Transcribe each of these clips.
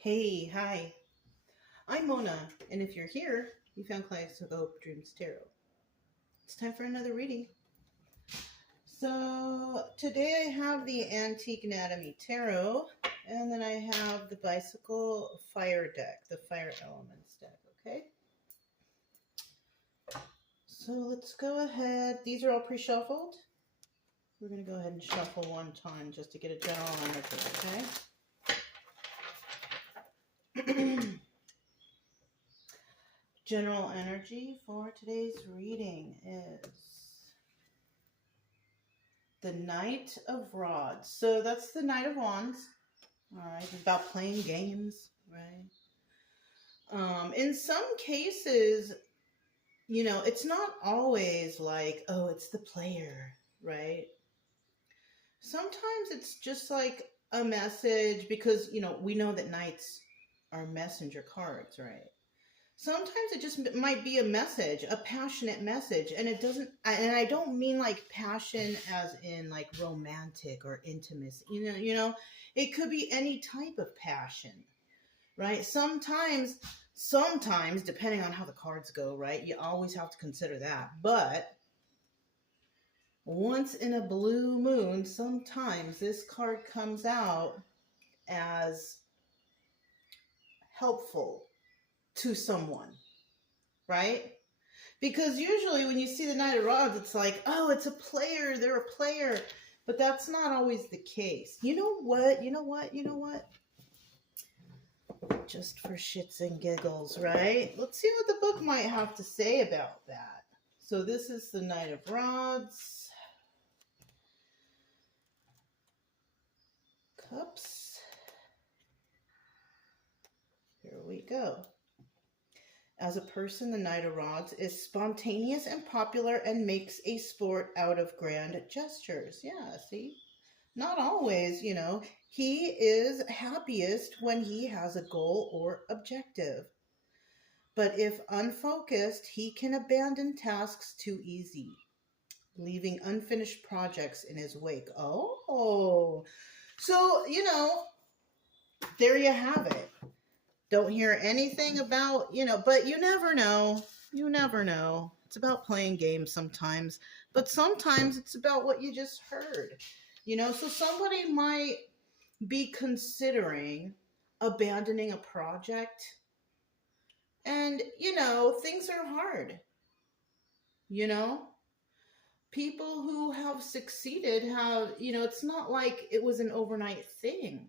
Hey, hi. I'm Mona, and if you're here, you found Kaleidoscope Dreams Tarot. It's time for another reading. So today I have the Antique Anatomy Tarot, and then I have the Bicycle Fire deck, the Fire Elements deck, okay? So let's go ahead. These are all pre-shuffled. We're going to go ahead and shuffle one time just to get a general energy, okay? General energy for today's reading is the Knight of Rods. So that's the Knight of Wands. All right, it's about playing games, right? In some cases, it's not always like, oh, it's the player, right? Sometimes it's just like a message because, we know that knights are messenger cards, right? Sometimes it just might be a message, a passionate message, and it doesn't, and I don't mean like passion as in like romantic or intimacy, it could be any type of passion, right? Sometimes, depending on how the cards go, right, you always have to consider that. But once in a blue moon, sometimes this card comes out as helpful to someone, right? Because usually when you see the Knight of Rods, it's like, oh, it's a player, they're a player. But that's not always the case. You know what? Just for shits and giggles, right? Let's see what the book might have to say about that. So this is the Knight of Rods. Cups. Here we go. As a person, the Knight of Rods is spontaneous and popular and makes a sport out of grand gestures. Yeah, see? Not always, He is happiest when he has a goal or objective. But if unfocused, he can abandon tasks too easy, leaving unfinished projects in his wake. Oh, so, there you have it. Don't hear anything about, but you never know. You never know. It's about playing games sometimes, but sometimes it's about what you just heard. So somebody might be considering abandoning a project, and, things are hard. People who have succeeded have, it's not like it was an overnight thing.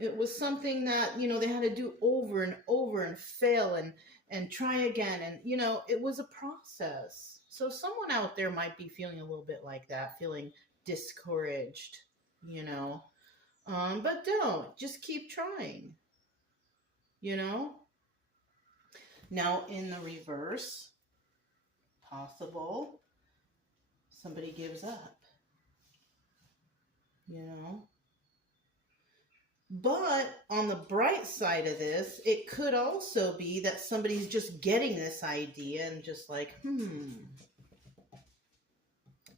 It was something that, they had to do over and over and fail and try again. And, it was a process. So someone out there might be feeling a little bit like that, feeling discouraged, but don't. Just keep trying, Now, in the reverse, possible somebody gives up, But on the bright side of this, it could also be that somebody's just getting this idea and just like,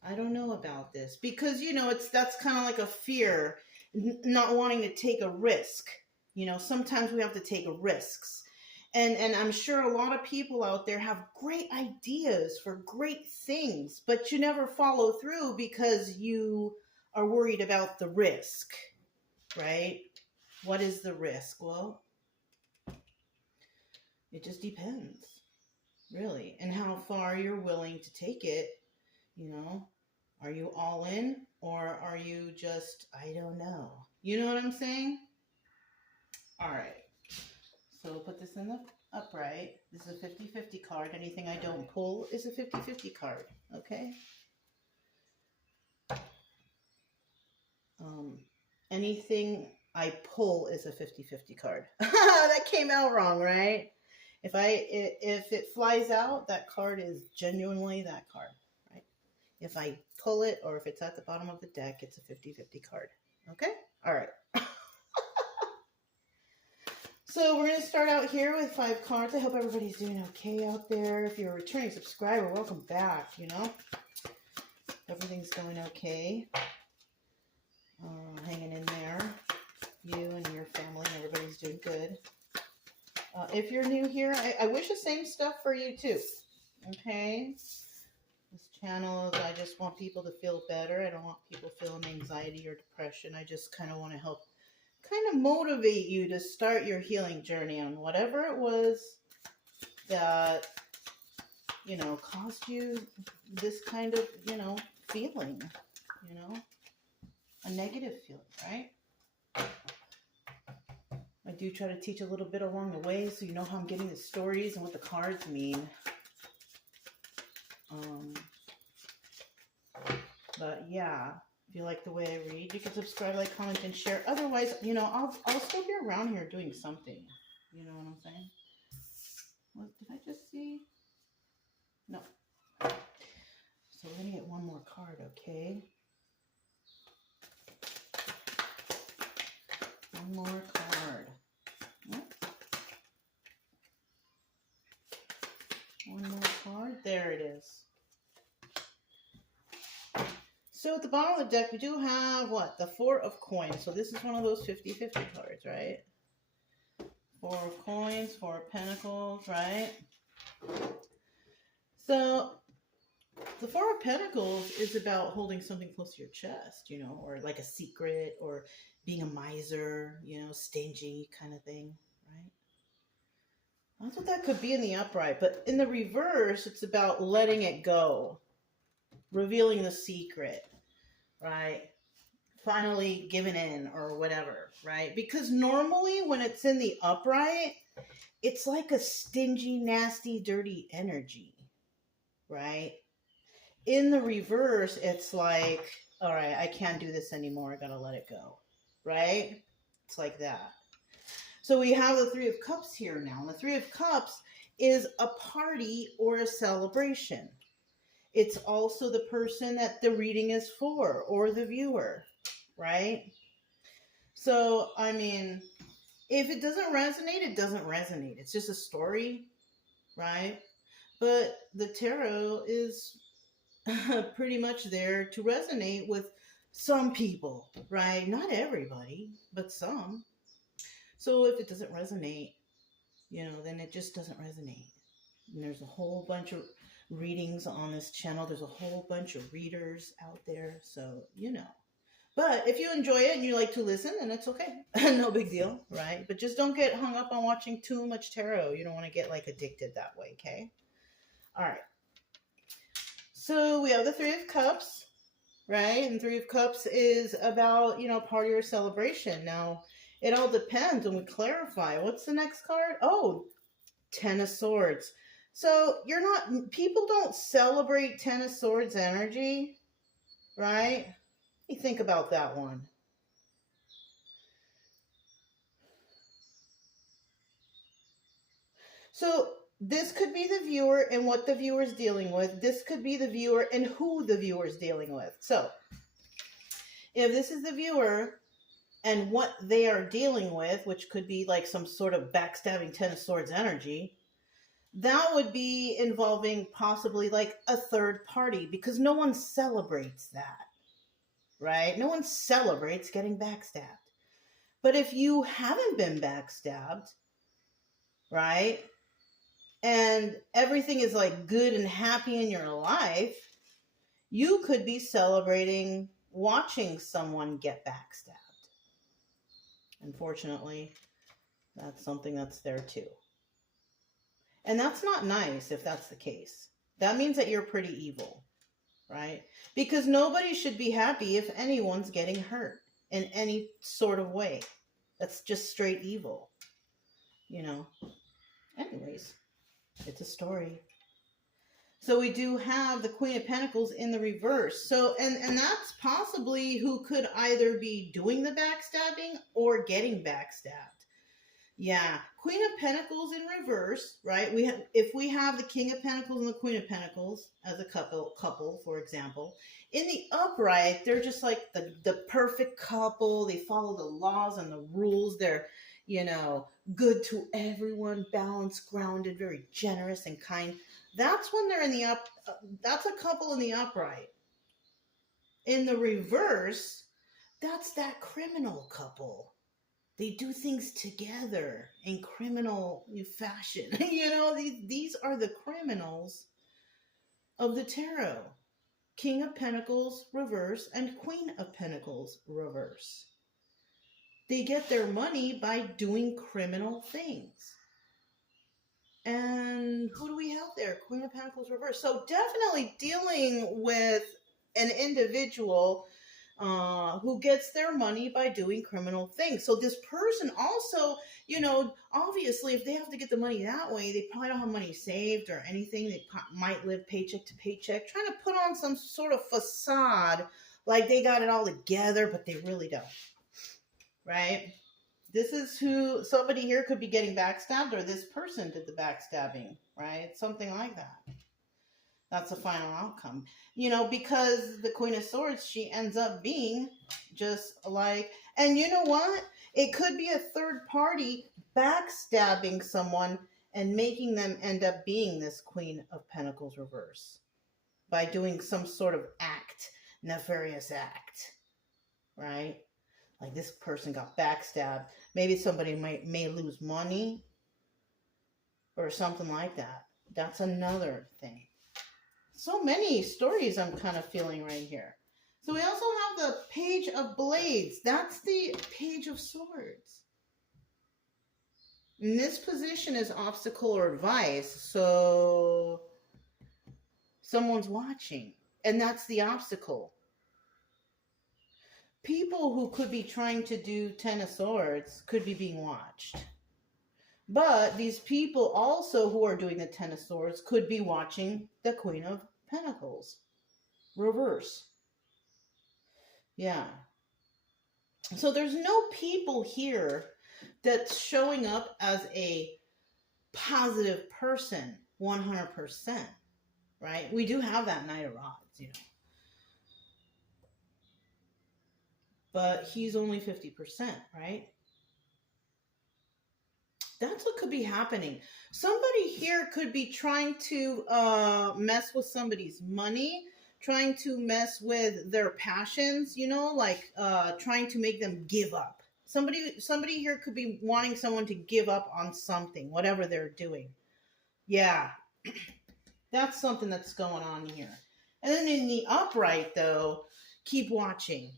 I don't know about this. Because, that's kind of like a fear, not wanting to take a risk. Sometimes we have to take risks. And I'm sure a lot of people out there have great ideas for great things, but you never follow through because you are worried about the risk, right? What is the risk? Well, it just depends, really, and how far you're willing to take it. Are you all in, or are you just, I don't know? You know what I'm saying? All right. So we'll put this in the upright. This is a 50-50 card. Anything I don't pull is a 50-50 card, okay? Anything I pull is a 50-50 card. That came out wrong, right? If it flies out, that card is genuinely that card, right? If I pull it or if it's at the bottom of the deck, it's a 50-50 card. Okay? All right. So we're going to start out here with 5 cards. I hope everybody's doing okay out there. If you're a returning subscriber, welcome back, Everything's going okay. Hanging in there. good. If you're new here, I wish the same stuff for you too. Okay? This channel is, I just want people to feel better. I don't want people feeling anxiety or depression. I just kind of want to help kind of motivate you to start your healing journey on whatever it was that, you know, caused you this kind of, you know, feeling, you know, a negative feeling, right? I do try to teach a little bit along the way so you know how I'm getting the stories and what the cards mean. But yeah, if you like the way I read, you can subscribe, like, comment, and share. Otherwise, you know, I'll still be around here doing something. You know what I'm saying? What did I just see? No. So we're gonna get one more card, okay? One more card. What? One more card. There it is. So at the bottom of the deck, we do have, what? The Four of Coins. So this is one of those 50-50 cards, right? Four of Coins, Four of Pentacles, right? So the Four of Pentacles is about holding something close to your chest, you know, or like a secret, or being a miser, you know, stingy kind of thing, right? That's what that could be in the upright. But in the reverse, it's about letting it go, revealing the secret, right? Finally giving in or whatever, right? Because normally when it's in the upright, it's like a stingy, nasty, dirty energy, right? In the reverse, it's like, all right, I can't do this anymore. I gotta let it go, right? It's like that. So we have the Three of Cups here now. And the Three of Cups is a party or a celebration. It's also the person that the reading is for, or the viewer, right? So, I mean, if it doesn't resonate, it doesn't resonate. It's just a story, right? But the tarot is pretty much there to resonate with some people, right? Not everybody, but some. So if it doesn't resonate, you know, then it just doesn't resonate. And there's a whole bunch of readings on this channel. There's a whole bunch of readers out there. So, you know. But if you enjoy it and you like to listen, then it's okay. No big deal, right? But just don't get hung up on watching too much tarot. You don't want to get, like, addicted that way, okay? All right. So we have the Three of Cups, right? And Three of Cups is about, you know, party or celebration. Now, it all depends, and we clarify. What's the next card? Oh, Ten of Swords. So people don't celebrate Ten of Swords energy, right? You think about that one. So this could be the viewer and what the viewer is dealing with. This could be the viewer and who the viewer is dealing with. So if this is the viewer and what they are dealing with, which could be like some sort of backstabbing Ten of Swords energy, that would be involving possibly like a third party, because no one celebrates that, right? No one celebrates getting backstabbed. But if you haven't been backstabbed, right, and everything is like good and happy in your life, you could be celebrating watching someone get backstabbed. Unfortunately, that's something that's there too. And that's not nice if that's the case. That means that you're pretty evil, right? Because nobody should be happy if anyone's getting hurt in any sort of way. That's just straight evil, you know. Anyways, it's a story. So we do have the Queen of Pentacles in the reverse. So, and that's possibly who could either be doing the backstabbing or getting backstabbed. Yeah, Queen of Pentacles in reverse, right? If we have the King of Pentacles and the Queen of Pentacles as a couple, for example, in the upright, they're just like the perfect couple. They follow the laws and the rules. They're, you know, good to everyone, balanced, grounded, very generous and kind. That's when they're in the that's a couple in the upright. In the reverse, that's that criminal couple. They do things together in criminal fashion. You know, these are the criminals of the tarot. King of Pentacles reverse and Queen of Pentacles reverse. They get their money by doing criminal things. And who do we have there? Queen of Pentacles reverse. So definitely dealing with an individual who gets their money by doing criminal things. So this person also, you know, obviously if they have to get the money that way, they probably don't have money saved or anything. They might live paycheck to paycheck, trying to put on some sort of facade like they got it all together, but they really don't. Right? This is who, somebody here could be getting backstabbed, or this person did the backstabbing, right? Something like that. That's the final outcome. You know, because the Queen of Swords, she ends up being just like, and you know what? It could be a third party backstabbing someone and making them end up being this Queen of Pentacles reverse by doing some sort of act, nefarious act, right? Like this person got backstabbed. Maybe somebody may lose money or something like that. That's another thing. So many stories I'm kind of feeling right here. So we also have the Page of Blades. That's the Page of Swords. And this position is obstacle or advice. So someone's watching. And that's the obstacle. People who could be trying to do Ten of Swords could be being watched. But these people also who are doing the Ten of Swords could be watching the Queen of Pentacles reverse. Yeah. So there's no people here that's showing up as a positive person 100%, right? We do have that Knight of Rods, you know. But he's only 50%, right? That's what could be happening. Somebody here could be trying to mess with somebody's money, trying to mess with their passions, you know, like trying to make them give up. Somebody here could be wanting someone to give up on something, whatever they're doing. Yeah, that's something that's going on here. And then in the upright, though, keep watching.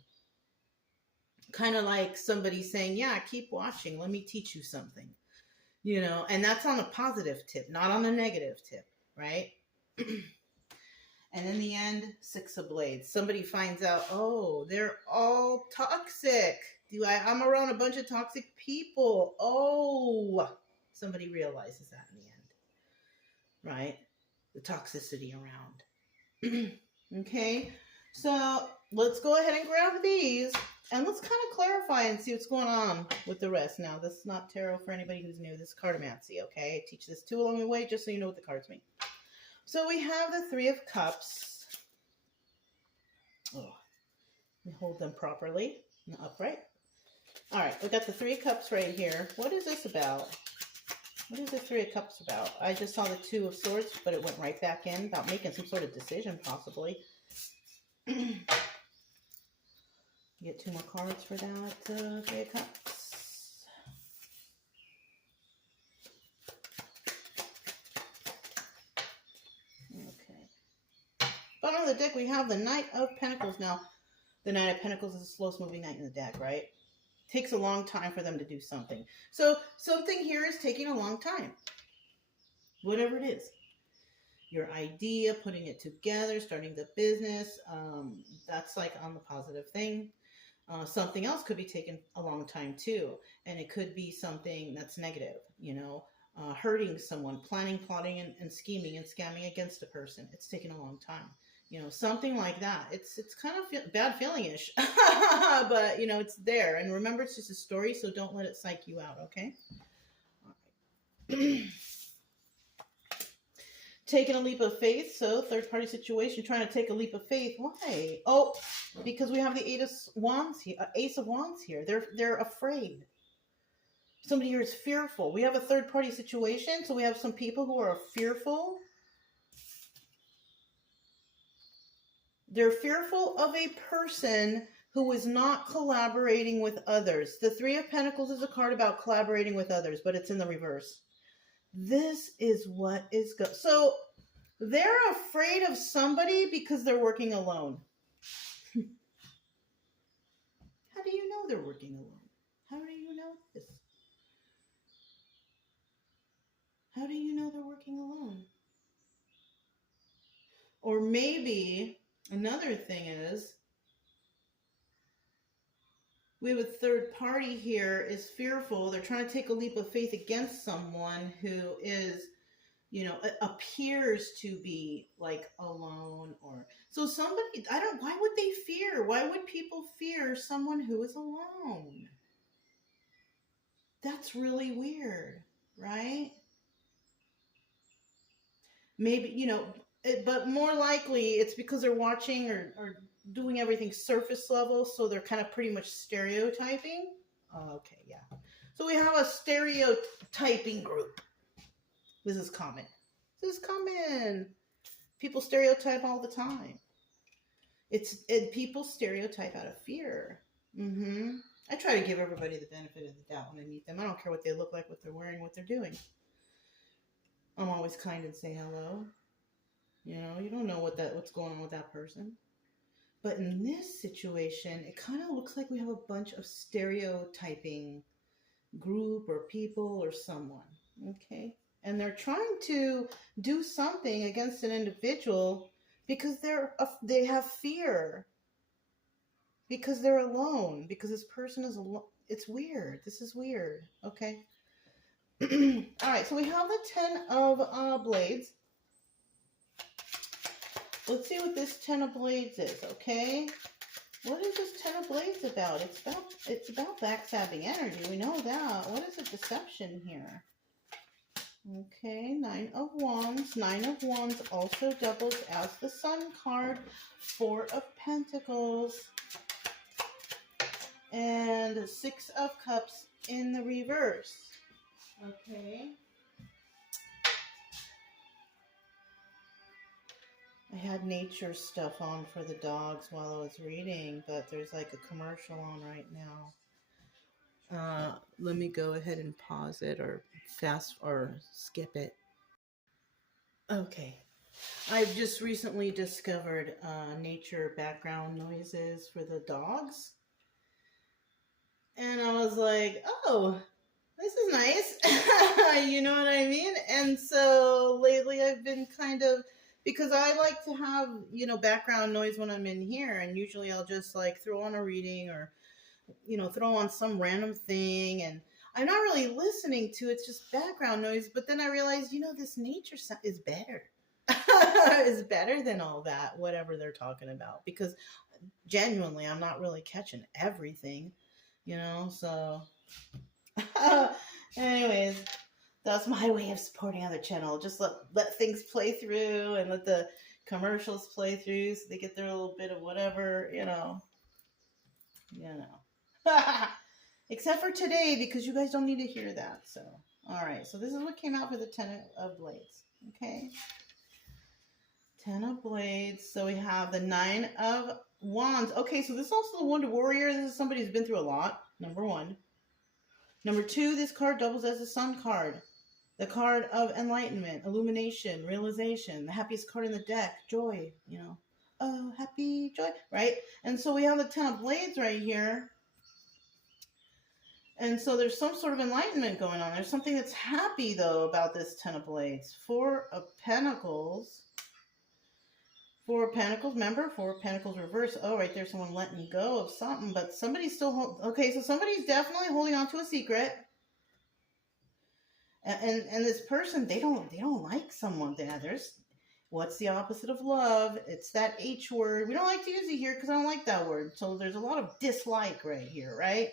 Kind of like somebody saying, yeah, keep watching. Let me teach you something. You know, and that's on a positive tip, not on a negative tip, right? And in the end, Six of Blades. Somebody finds out, oh, they're all toxic. I'm around a bunch of toxic people. Oh, somebody realizes that in the end, right? The toxicity around. Okay, so let's go ahead and grab these. And let's kind of clarify and see what's going on with the rest. Now, this is not tarot for anybody who's new. This is cartomancy, okay? I teach this too along the way just so you know what the cards mean. So we have the Three of Cups. Oh, let me hold them properly and upright. All right, we got the Three of Cups right here. What is this about? What is the Three of Cups about? I just saw the Two of Swords, but it went right back in about making some sort of decision, possibly. Get two more cards for that Three of Cups. Okay. Bottom of the deck, we have the Knight of Pentacles. Now, the Knight of Pentacles is the slowest moving knight in the deck, right? Takes a long time for them to do something. So, something here is taking a long time. Whatever it is. Your idea, putting it together, starting the business, that's like on the positive thing. Something else could be taking a long time too. And it could be something that's negative, you know, hurting someone, planning, plotting, and scheming and scamming against a person. It's taking a long time, you know, something like that. It's kind of bad feeling-ish, but you know, it's there. And remember, it's just a story, so don't let it psych you out, okay? All right. Taking a leap of faith. So third-party situation, trying to take a leap of faith. Why? Oh, because we have the Ace of Wands here. They're afraid. Somebody here is fearful. We have a third-party situation, so we have some people who are fearful. They're fearful of a person who is not collaborating with others. The Three of Pentacles is a card about collaborating with others, but it's in the reverse. This is what is good. So they're afraid of somebody because they're working alone. How do you know they're working alone? How do you know this? How do you know they're working alone? Or maybe another thing is, we have a third party here is fearful. They're trying to take a leap of faith against someone who is, you know, appears to be like alone. Or so somebody, why would they fear? Why would people fear someone who is alone? That's really weird, right? Maybe, you know, but more likely it's because they're watching or doing everything surface level, so they're kind of pretty much stereotyping. Okay, yeah. So we have a stereotyping group. This is common. This is common. People stereotype all the time. People stereotype out of fear. I try to give everybody the benefit of the doubt when I meet them. I don't care what they look like, what they're wearing, what they're doing. I'm always kind and say hello. You know, you don't know what's going on with that person. But in this situation, it kind of looks like we have a bunch of stereotyping group or people or someone. Okay? And they're trying to do something against an individual because they have fear. Because they're alone. Because this person is alone. It's weird. This is weird. Okay? All right, so we have the 10 of Blades. Let's see what this 10 of Blades is, okay? What is this 10 of Blades about? It's about backstabbing energy. We know that. What is a deception here? Okay, 9 of Wands. 9 of Wands also doubles as the Sun card. 4 of Pentacles. And 6 of Cups in the reverse. Okay. I had nature stuff on for the dogs while I was reading, but there's like a commercial on right now. Let me go ahead and pause it or skip it. Okay. I've just recently discovered nature background noises for the dogs. And I was like, oh, this is nice. You know what I mean? And so lately I've been kind of, because I like to have, you know, background noise when I'm in here. And usually I'll just like throw on a reading or, you know, throw on some random thing. And I'm not really listening to it. It's just background noise. But then I realized, you know, this nature sound is better. Is better than all that, whatever they're talking about. Because genuinely, I'm not really catching everything, you know, so... Anyways, that's my way of supporting other channel. Just let things play through and let the commercials play through so they get their little bit of whatever, you know. Except for today, because you guys don't need to hear that. So, all right. So this is what came out for the 10 of Blades. Okay. 10 of Blades. So we have the 9 of Wands. Okay, so this is also the Wounded Warrior. This is somebody who's been through a lot. Number 1. Number 2, this card doubles as a Sun card. The card of enlightenment, illumination, realization. The happiest card in the deck, joy, you know. Oh, happy joy, right? And so we have the 10 of Blades right here. And so there's some sort of enlightenment going on. There's something that's happy, though, about this 10 of Blades. 4 of Pentacles. 4 of Pentacles, remember? 4 of Pentacles reverse. Oh, right there, someone letting go of something, but somebody's still okay, so somebody's definitely holding on to a secret. And this person, they don't like someone. There's what's the opposite of love? It's that H word. We don't like to use it here because I don't like that word. So there's a lot of dislike right here, right?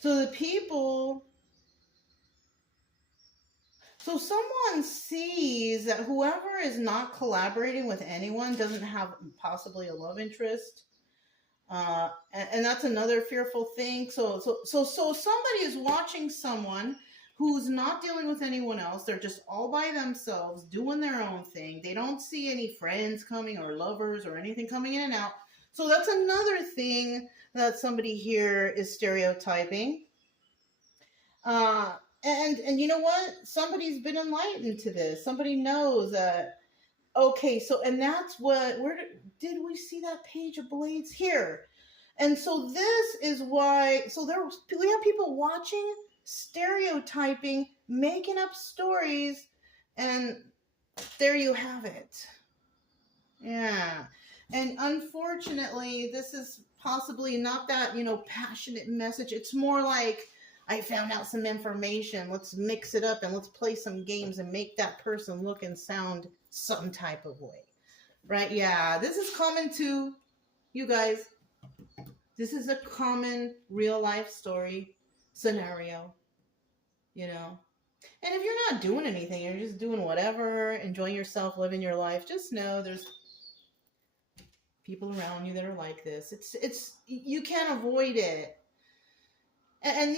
So the people... So someone sees that whoever is not collaborating with anyone doesn't have possibly a love interest. And that's another fearful thing. So somebody is watching someone who's not dealing with anyone else. They're just all by themselves doing their own thing. They don't see any friends coming or lovers or anything coming in and out. So that's another thing that somebody here is stereotyping. And you know what? Somebody's been enlightened to this. Somebody knows that. Okay, so and that's what. Where did we see that page of blades here? And so this is why. So we have people watching, stereotyping, making up stories, and there you have it. Yeah, and unfortunately, this is possibly not that passionate message. It's more like, I found out some information. Let's mix it up and let's play some games and make that person look and sound some type of way. Right? Yeah, this is common to you guys. This is a common real life story scenario, And if you're not doing anything, you're just doing whatever, enjoying yourself, living your life, just know there's people around you that are like this. It's you can't avoid it. And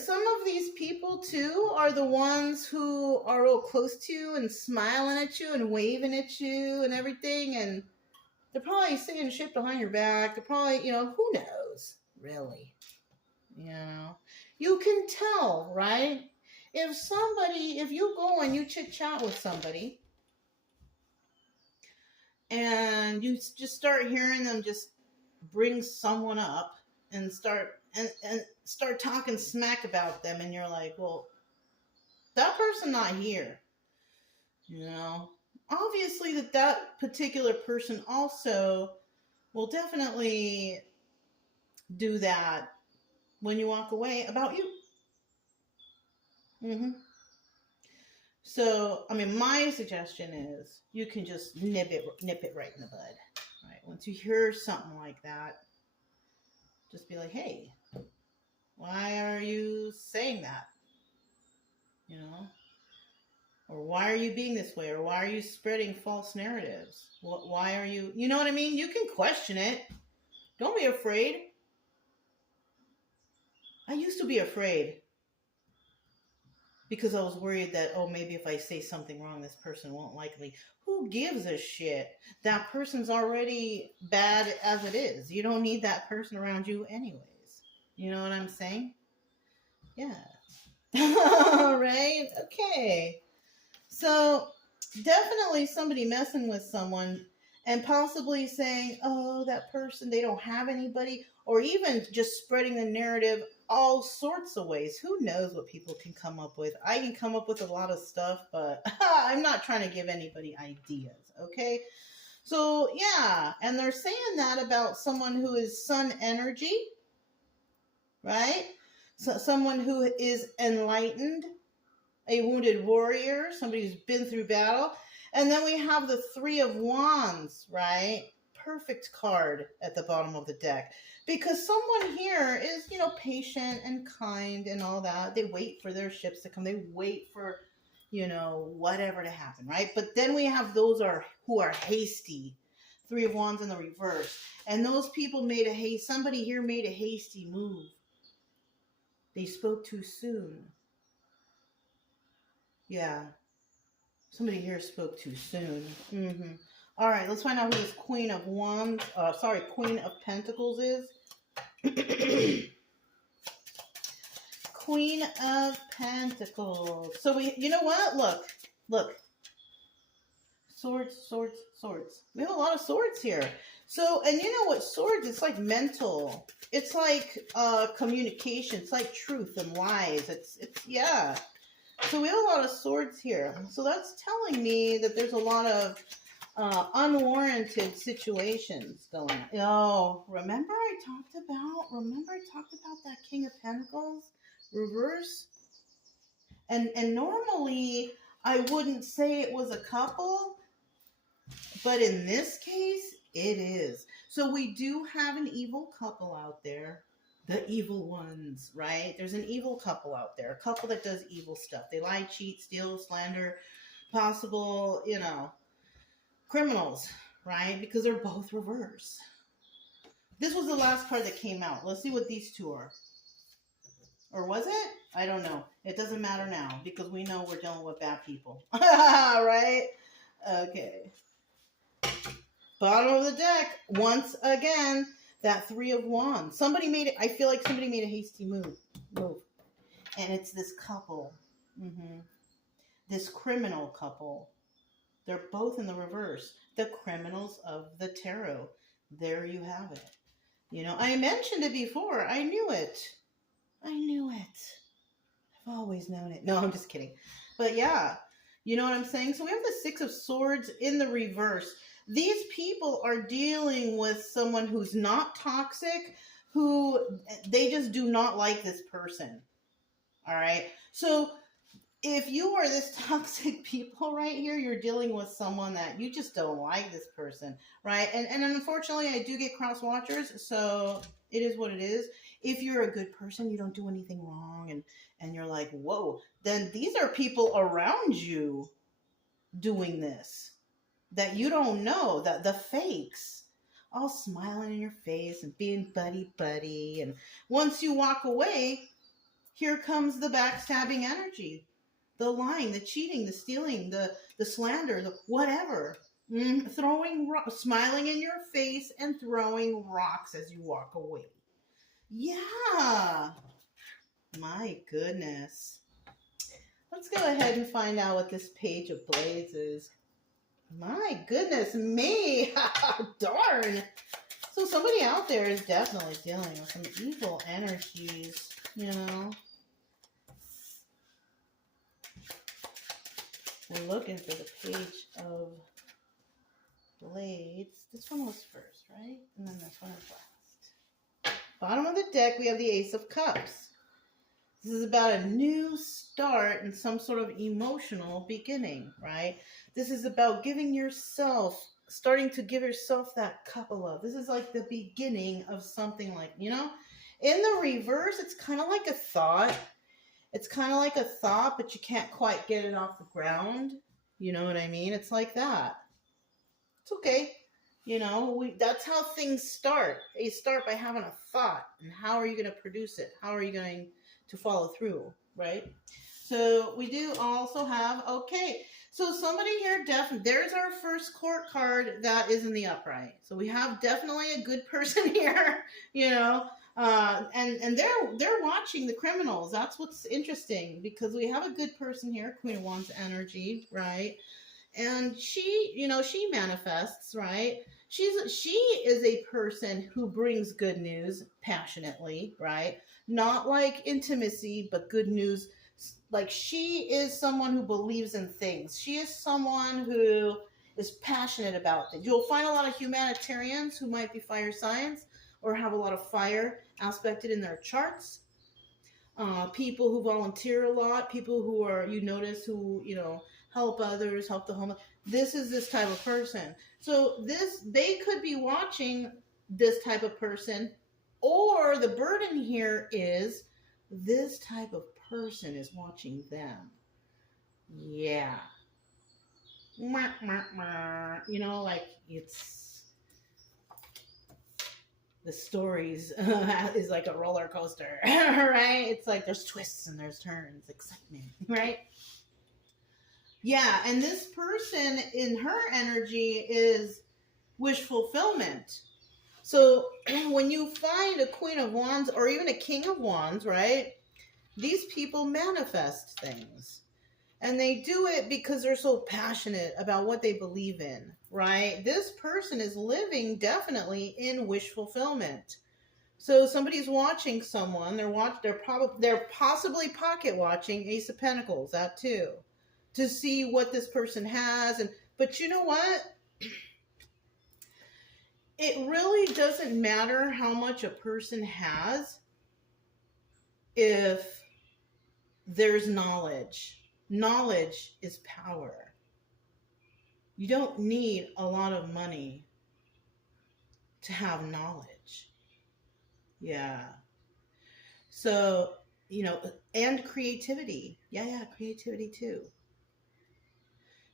some of these people too are the ones who are real close to you and smiling at you and waving at you and everything. And they're probably saying shit behind your back. They're probably, who knows, really? You can tell, right? If you go and you chit chat with somebody and you just start hearing them just bring someone up and start talking smack about them, and you're like, well, that person not here, obviously that particular person also will definitely do that when you walk away about you. So, my suggestion is you can just nip it right in the bud. Right? Once you hear something like that, just be like, hey, why are you saying that? Or why are you being this way? Or why are you spreading false narratives? Why are you, you know what I mean? You can question it. Don't be afraid. I used to be afraid because I was worried that, maybe if I say something wrong, this person won't like me. Who gives a shit? That person's already bad as it is. You don't need that person around you anyways. You know what I'm saying? Yeah. All right. Okay. So definitely somebody messing with someone and possibly saying, that person, they don't have anybody, or even just spreading the narrative all sorts of ways. Who knows what people can come up with? I can come up with a lot of stuff, but I'm not trying to give anybody ideas. Okay. So yeah. And they're saying that about someone who is sun energy, right? So someone who is enlightened, a wounded warrior, somebody who's been through battle. And then we have the Three of Wands, right? Perfect card at the bottom of the deck. Because someone here is, patient and kind and all that. They wait for their ships to come. They wait for, whatever to happen, right? But then we have those who are hasty. Three of Wands in the reverse. And those people somebody here made a hasty move. They spoke too soon. Yeah. Somebody here spoke too soon. All right, let's find out who this Queen of Pentacles is. Queen of Pentacles. So you know what? Look. Swords. We have a lot of swords here. So, and you know what? Swords, it's like mental. It's like communication. It's like truth and lies. It's yeah. So we have a lot of swords here. So that's telling me that there's a lot of unwarranted situations going on. Oh, remember I talked about that King of Pentacles reverse? And normally I wouldn't say it was a couple, but in this case it is. So we do have an evil couple out there. The evil ones, right? There's an evil couple out there. A couple that does evil stuff. They lie, cheat, steal, slander, possible, criminals, right? Because they're both reverse. This was the last card that came out. Let's see what these two are. Or was it? I don't know. It doesn't matter now because we know we're dealing with bad people. Right? Okay. Bottom of the deck. Once again, that 3 of Wands. Somebody made it. I feel like somebody made a hasty move. And it's this couple. This criminal couple. They're both in the reverse. The criminals of the tarot. There you have it. You know, I mentioned it before. I knew it. I've always known it. No, I'm just kidding. But yeah, you know what I'm saying? So we have the 6 of Swords in the reverse. These people are dealing with someone who's not toxic, who they just do not like this person. All right? So if you are this toxic people right here, you're dealing with someone that you just don't like this person, right? And unfortunately, I do get cross watchers, so it is what it is. If you're a good person, you don't do anything wrong, and you're like, whoa, then these are people around you doing this that you don't know, that the fakes, all smiling in your face and being buddy. And once you walk away, here comes the backstabbing energy. The lying, the cheating, the stealing, the slander, the whatever. Smiling in your face and throwing rocks as you walk away. Yeah. My goodness. Let's go ahead and find out what this Page of Blades is. My goodness me. Darn. So somebody out there is definitely dealing with some evil energies, you know. We're looking for the Page of Blades. This one was first, right? And then this one is last. Bottom of the deck, we have the Ace of Cups. This is about a new start and some sort of emotional beginning, right? This is about giving yourself, starting to give yourself that cup of love. This is like the beginning of something like, you know, in the reverse, it's kind of like a thought. It's kind of like a thought, but you can't quite get it off the ground. You know what I mean? It's like that. It's okay. You know, that's how things start. They start by having a thought. And how are you going to produce it? How are you going to follow through, right? So we do also have, okay, so somebody here, there's our first court card that is in the upright. So we have definitely a good person here, you know. And they're watching the criminals. That's what's interesting, because we have a good person here, Queen of Wands energy, right? And she, you know, she manifests, right? She is a person who brings good news passionately, right? Not like intimacy, but good news. Like, she is someone who believes in things. She is someone who is passionate about things. You'll find a lot of humanitarians who might be fire signs or have a lot of fire aspected in their charts. People who volunteer a lot, people who are, you notice, who, you know, help others, help the homeless. This is this type of person. So they could be watching this type of person, or the burden here is this type of person is watching them. Yeah. You know, like, it's the stories is like a roller coaster, right? It's like there's twists and there's turns, excitement, right? Yeah, and this person in her energy is wish fulfillment. So when you find a Queen of Wands or even a King of Wands, right? These people manifest things. And they do it because they're so passionate about what they believe in, right? This person is living definitely in wish fulfillment. So somebody's watching someone. They're possibly pocket watching Ace of Pentacles, that too, to see what this person has. But you know what? It really doesn't matter how much a person has if there's knowledge. Knowledge is power. You don't need a lot of money to have knowledge. Yeah. So, you know, and creativity. Yeah, creativity too.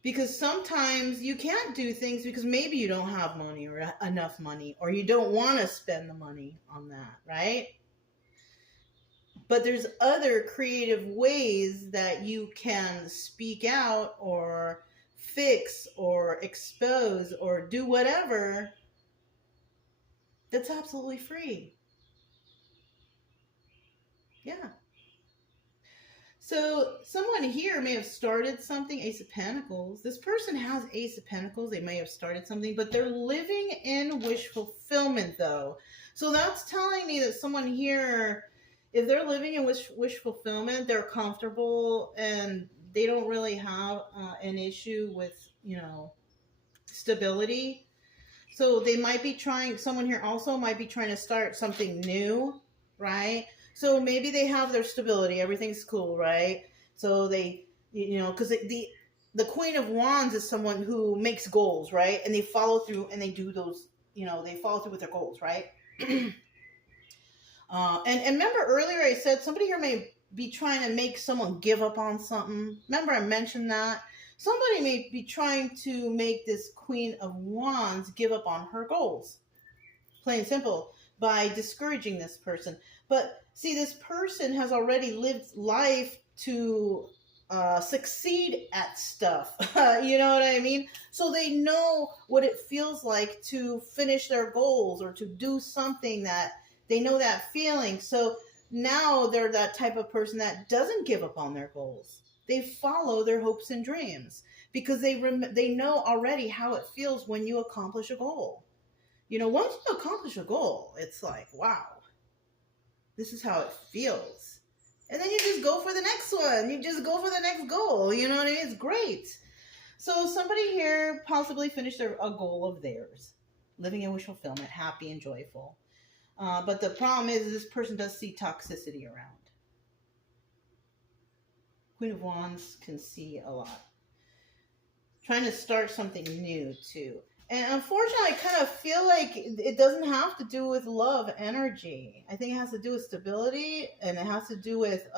Because sometimes you can't do things because maybe you don't have money or enough money, or you don't want to spend the money on that, right? But there's other creative ways that you can speak out or fix or expose or do whatever that's absolutely free. Yeah. So someone here may have started something, Ace of Pentacles. This person has Ace of Pentacles. They may have started something, but they're living in wish fulfillment though. So that's telling me that someone here, if they're living in wish fulfillment, they're comfortable and they don't really have an issue with, stability. So they might be trying, someone here also might be trying to start something new, right? So maybe they have their stability, everything's cool, right? So they, because the Queen of Wands is someone who makes goals, right? And they follow through and they do those, they follow through with their goals, right? And remember earlier I said somebody here may be trying to make someone give up on something. Remember I mentioned that? Somebody may be trying to make this Queen of Wands give up on her goals. Plain and simple. By discouraging this person. But see, this person has already lived life to succeed at stuff. You know what I mean? So they know what it feels like to finish their goals or to do something that they know that feeling. So now they're that type of person that doesn't give up on their goals. They follow their hopes and dreams because they know already how it feels when you accomplish a goal. Once you accomplish a goal, it's like, wow, this is how it feels. And then you just go for the next one. You just go for the next goal. You know what I mean? It's great. So somebody here possibly finished a goal of theirs, living in wish fulfillment, happy and joyful. But the problem is this person does see toxicity around. Queen of Wands can see a lot. Trying to start something new too. And unfortunately, I kind of feel like it doesn't have to do with love energy. I think it has to do with stability, and it has to do with,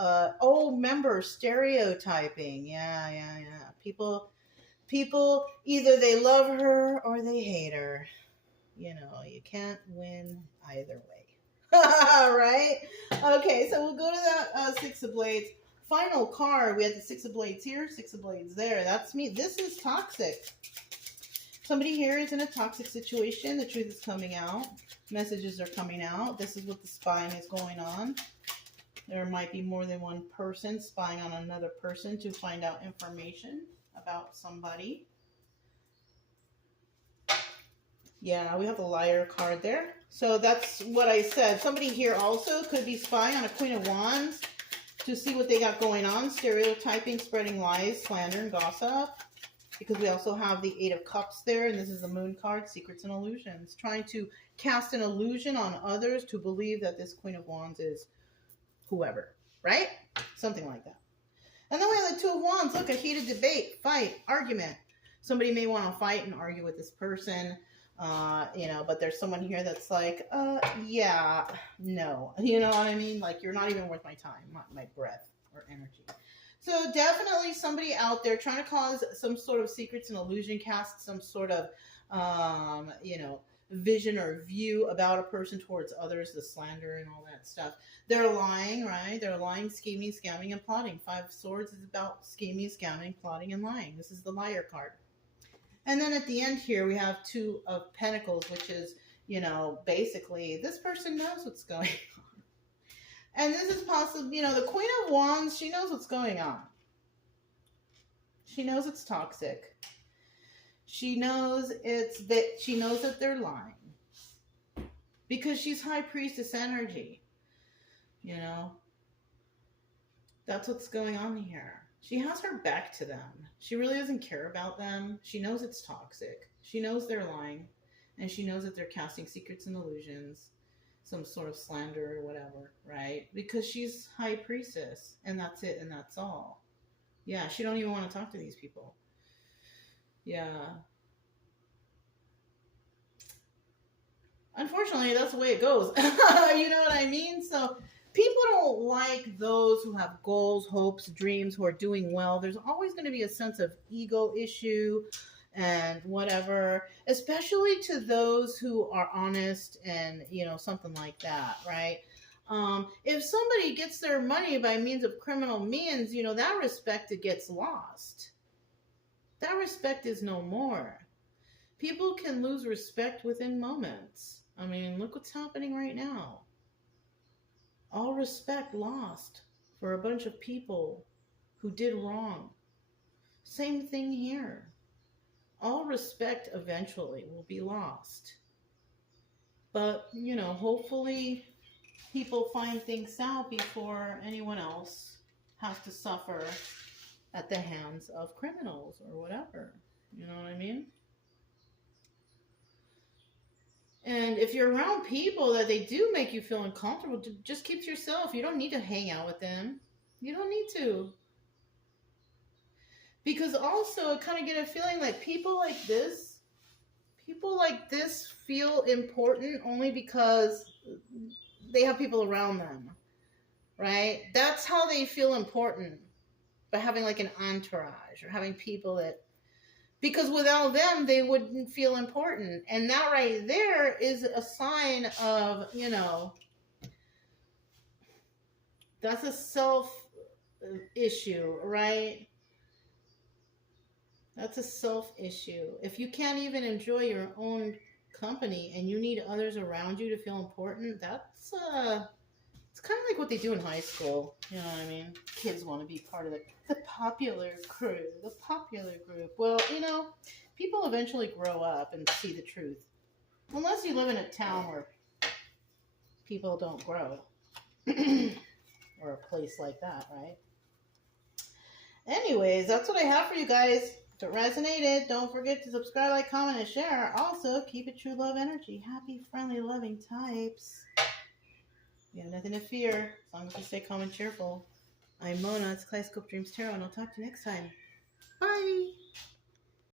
remember, stereotyping. Yeah. People, either they love her or they hate her. You can't win either way. Right? Okay, so we'll go to that Six of Blades. Final card, we had the Six of Blades here, Six of Blades there. That's me. This is toxic. Somebody here is in a toxic situation. The truth is coming out. Messages are coming out. This is what the spying is going on. There might be more than one person spying on another person to find out information about somebody. Yeah, we have the Liar card there. So that's what I said. Somebody here also could be spying on a Queen of Wands to see what they got going on. Stereotyping, spreading lies, slander, and gossip. Because we also have the Eight of Cups there, and this is the Moon card, Secrets and Illusions. Trying to cast an illusion on others to believe that this Queen of Wands is whoever, right? Something like that. And then we have the Two of Wands. Look, a heated debate, fight, argument. Somebody may want to fight and argue with this person, but there's someone here that's like, yeah, no. You know what I mean? Like, you're not even worth my time, my breath or energy. So definitely somebody out there trying to cause some sort of secrets and illusion, cast some sort of, vision or view about a person towards others, the slander and all that stuff. They're lying, right? They're lying, scheming, scamming, and plotting. Five of Swords is about scheming, scamming, plotting, and lying. This is the Liar card. And then at the end here, we have Two of Pentacles, which is, basically this person knows what's going on. And this is possibly, the Queen of Wands, she knows what's going on. She knows it's toxic. She knows that they're lying. Because she's High Priestess energy. That's what's going on here. She has her back to them. She really doesn't care about them. She knows it's toxic. She knows they're lying. And she knows that they're casting secrets and illusions. Some sort of slander or whatever, right? Because she's High Priestess, and that's it, and that's all. Yeah, she don't even want to talk to these people. Yeah. Unfortunately, that's the way it goes. You know what I mean? So people don't like those who have goals, hopes, dreams, who are doing well. There's always going to be a sense of ego issue and whatever, especially to those who are honest and, something like that, right? If somebody gets their money by means of criminal means, you know, that respect gets lost. That respect is no more. People can lose respect within moments. I mean, look what's happening right now. All respect lost for a bunch of people who did wrong. Same thing here. All respect eventually will be lost. But, you know, hopefully people find things out before anyone else has to suffer at the hands of criminals or whatever. You know what I mean? And if you're around people that they do make you feel uncomfortable, just keep to yourself. You don't need to hang out with them. You don't need to. Because also I kind of get a feeling like people like this feel important only because they have people around them, right? That's how they feel important, by having like an entourage or having people that, because without them they wouldn't feel important. And that right there is a sign of, you know, that's a self issue, right? That's a self issue. If you can't even enjoy your own company and you need others around you to feel important, that's it's kind of like what they do in high school. You know what I mean? Kids want to be part of the popular crew, the popular group. Well, you know, people eventually grow up and see the truth. Unless you live in a town where people don't grow. Or a place like that, right? Anyways, that's what I have for you guys. If it resonated, don't forget to subscribe, like, comment, and share. Also, keep it true love energy. Happy, friendly, loving types. You have nothing to fear as long as you stay calm and cheerful. I'm Mona. It's Kaleidoscope Dreams Tarot, and I'll talk to you next time. Bye!